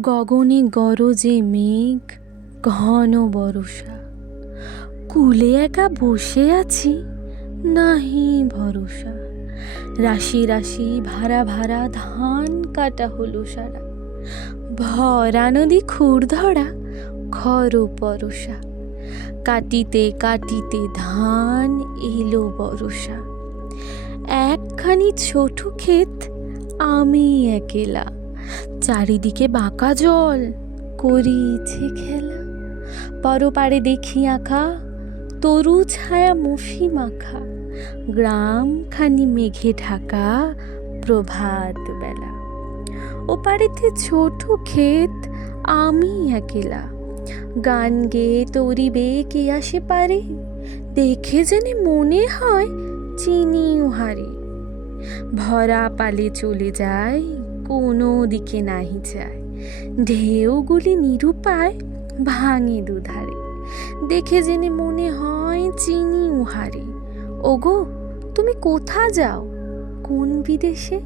গগনে গরজে মেঘ, ঘন বরষা। কুলে একা বসে আছি, নাহি ভরসা। রাশি রাশি ভাড়া ভাড়া ধান কাটা হলো সারা। ভরা নদী খুর ধরা, খর পরশা কাটিতে কাটিতে ধান এলো বরষা একখানি ছোট ক্ষেত আমি একেলা চারিদিকে বাঁকা জল। করিছে খেলা। পরপারে দেখি আঁকা। তরু ছায়া মফি মাখা। গ্রামখানি মেঘে ঢাকা প্রভাত বেলা। ওপারেতে ছোট ক্ষেত, আমি একেলা। গান গেয়ে তরিবে কে আসে পারে। দেখে জেনে মনে হয় চিনি হারে। ভরা পালে চলে যায় কোনো দিকে নাহি যায়। ঢেউগুলি নিরুপায় ভাঙে দুধারে। দেখে জেনে মনে হয় চিনি উহারে। ওগো, তুমি কোথা যাও? কোন বিদেশে?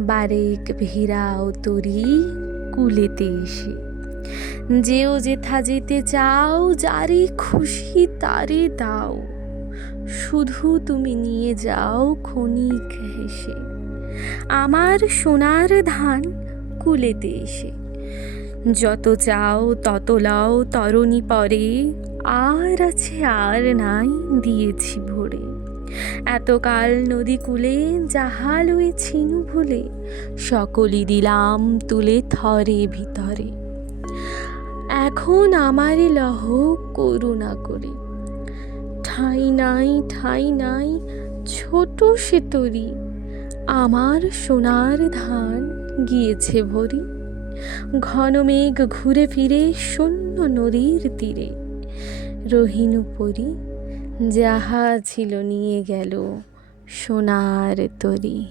বারেক ভিড়াও তরি কুলেতে এসে। যেও যেথা যেতে চাও, যারে খুশি তারে দাও। শুধু তুমি নিয়ে যাও ক্ষণিক হেসে। আমার সোনার ধান কুলেতে এসে। যত চাও তত লাও, তরণী পরে। আর আছে আর নাই দিয়েছি ভরে। এতকাল নদী কূলে যাহা লইছিনু ভুলে, সকলই দিলাম তুলে থরে ভিতরে। এখন আমারে লহ করুণা করে। ঠাঁই নাই ঠাঁই নাই, ছোট সে তরি আমার সোনার ধান গিয়েছে ভরি। ঘন মেঘ ঘুরে ফিরে শূন্য নদীর তীরে। রহিনু পরি, যাহা ছিল নিয়ে গেল সোনার তরী।